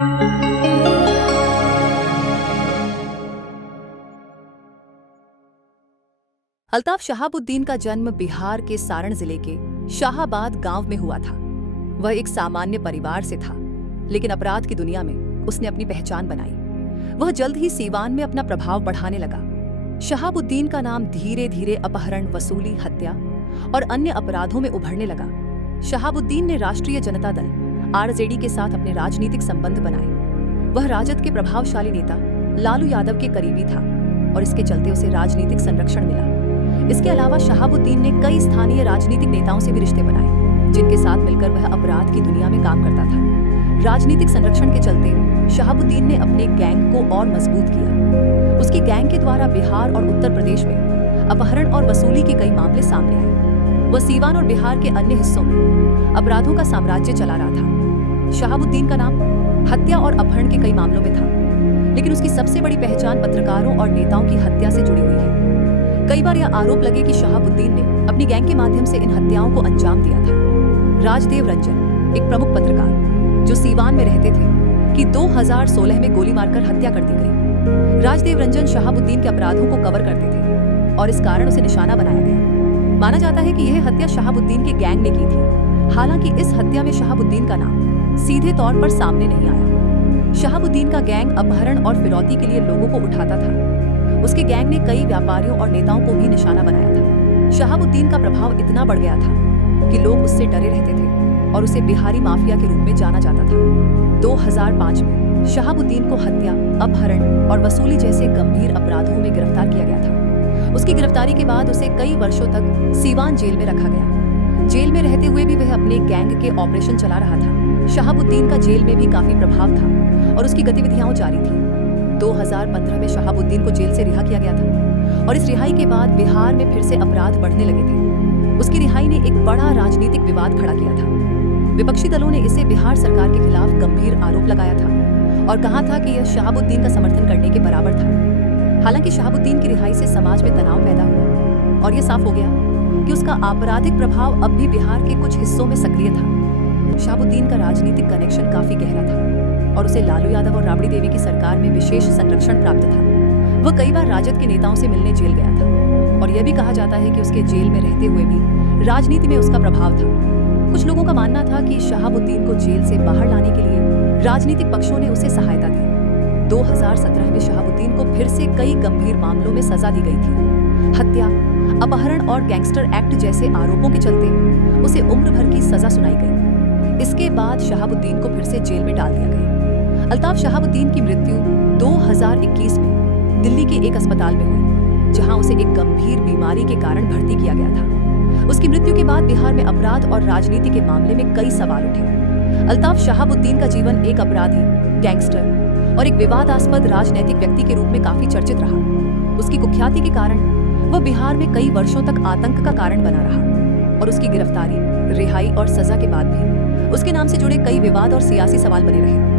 अल्ताफ शहाबुद्दीन का जन्म बिहार के सारण जिले के शाहाबाद गांव में हुआ था। वह एक सामान्य परिवार से था, लेकिन अपराध की दुनिया में उसने अपनी पहचान बनाई। वह जल्द ही सीवान में अपना प्रभाव बढ़ाने लगा। शहाबुद्दीन का नाम धीरे धीरे अपहरण, वसूली, हत्या और अन्य अपराधों में उभरने लगा। शहाबुद्दीन ने राष्ट्रीय जनता दल (आरजेडी) के साथ अपने राजनीतिक संबंध बनाए। वह राजद के प्रभावशाली नेता लालू यादव के करीबी था और इसके चलते उसे राजनीतिक संरक्षण मिला। इसके अलावा शहाबुद्दीन ने कई स्थानीय राजनीतिक नेताओं से भी रिश्ते बनाए, जिनके साथ मिलकर वह अपराध की दुनिया में काम करता था। राजनीतिक संरक्षण के चलते शहाबुद्दीन ने अपने गैंग को और मजबूत किया। उसकी गैंग के द्वारा बिहार और उत्तर प्रदेश में अपहरण और वसूली के कई मामले सामने आए। वह सीवान और बिहार के अन्य हिस्सों में अपराधों का साम्राज्य चला रहा था। शहाबुद्दीन का नाम हत्या और अपहरण के कई मामलों में था, लेकिन उसकी सबसे बड़ी पहचान पत्रकारों और नेताओं की हत्या से जुड़ी हुई है। कई बार यह आरोप लगे कि शहाबुद्दीन ने अपनी गैंग के माध्यम से इन हत्याओं को अंजाम दिया था। राजदेव रंजन, एक प्रमुख पत्रकार जो सीवान में रहते थे, कि 2016 में गोली मारकर हत्या कर दी गई। राजदेव रंजन शहाबुद्दीन के अपराधों को कवर करते थे और इस कारण उसे निशाना बनाया गया। माना जाता है कि यह हत्या शहाबुद्दीन के गैंग ने की थी। हालांकि इस हत्या में शहाबुद्दीन का नाम सीधे तौर पर सामने नहीं आया। शहाबुद्दीन का गैंग अपहरण और फिरौती के लिए लोगों को उठाता था। उसके गैंग ने कई व्यापारियों और नेताओं को भी निशाना बनाया था। शहाबुद्दीन का प्रभाव इतना बढ़ गया था कि लोग उससे डरे रहते थे और उसे बिहारी माफिया के रूप में जाना जाता था। 2005 में शहाबुद्दीन को हत्या, अपहरण और वसूली जैसे गंभीर अपराधों में गिरफ्तार किया गया था। उसकी गिरफ्तारी के बाद उसे कई वर्षों तक सीवान जेल में रखा गया। जेल में रहते हुए भी वह अपने गैंग के ऑपरेशन चला रहा था। शहाबुद्दीन का जेल में भी काफी प्रभाव था और उसकी गतिविधियां जारी थी। 2015 में शहाबुद्दीन को जेल से रिहा किया गया था और इस रिहाई के बाद बिहार में फिर से अपराध बढ़ने लगे थे। उसकी रिहाई ने एक बड़ा राजनीतिक विवाद खड़ा किया था। विपक्षी दलों ने इसे बिहार सरकार के खिलाफ गंभीर आरोप लगाया था और कहा था कि यह शहाबुद्दीन का समर्थन करने के बराबर था। हालांकि शहाबुद्दीन की रिहाई से समाज में तनाव पैदा हुआ और यह साफ हो गया कि उसका आपराधिक प्रभाव अब भी बिहार के कुछ हिस्सों में सक्रिय था। शहाबुद्दीन का राजनीतिक कनेक्शन काफी गहरा था और उसे लालू यादव और राबड़ी देवी की सरकार में विशेष संरक्षण प्राप्त था। वह कई बार राजद के नेताओं से मिलने जेल गया था और यह भी कहा जाता है कि उसके जेल में रहते हुए भी राजनीति में उसका प्रभाव था। कुछ लोगों का मानना था कि शहाबुद्दीन को जेल से बाहर लाने के लिए राजनीतिक पक्षों ने उसे सहायता दी। 2017 में शहाबुद्दीन को फिर से कई गंभीर मामलों में सजा दी गई थी। हत्या, अपहरण और गैंगस्टर एक्ट जैसे आरोपों के चलते उसे उम्र भर की सजा सुनाई गई। इसके बाद शहाबुद्दीन को फिर से जेल में डाल दिया गया। अल्ताफ शहाबुद्दीन की मृत्यु 2021 में दिल्ली के एक अस्पताल में हुई, जहां उसे एक गंभीर बीमारी के कारण भर्ती किया गया था। उसकी मृत्यु के बाद बिहार में अपराध और राजनीति के मामले में कई सवाल उठे। अल्ताफ शहाबुद्दीन का जीवन एक अपराधी, गैंगस्टर और एक विवादास्पद राजनीतिक व्यक्ति के रूप में काफी चर्चित रहा। उसकी कुख्याति के कारण वह बिहार में कई वर्षों तक आतंक का कारण बना रहा और उसकी गिरफ्तारी, रिहाई और सजा के बाद भी उसके नाम से जुड़े कई विवाद और सियासी सवाल बने रहे।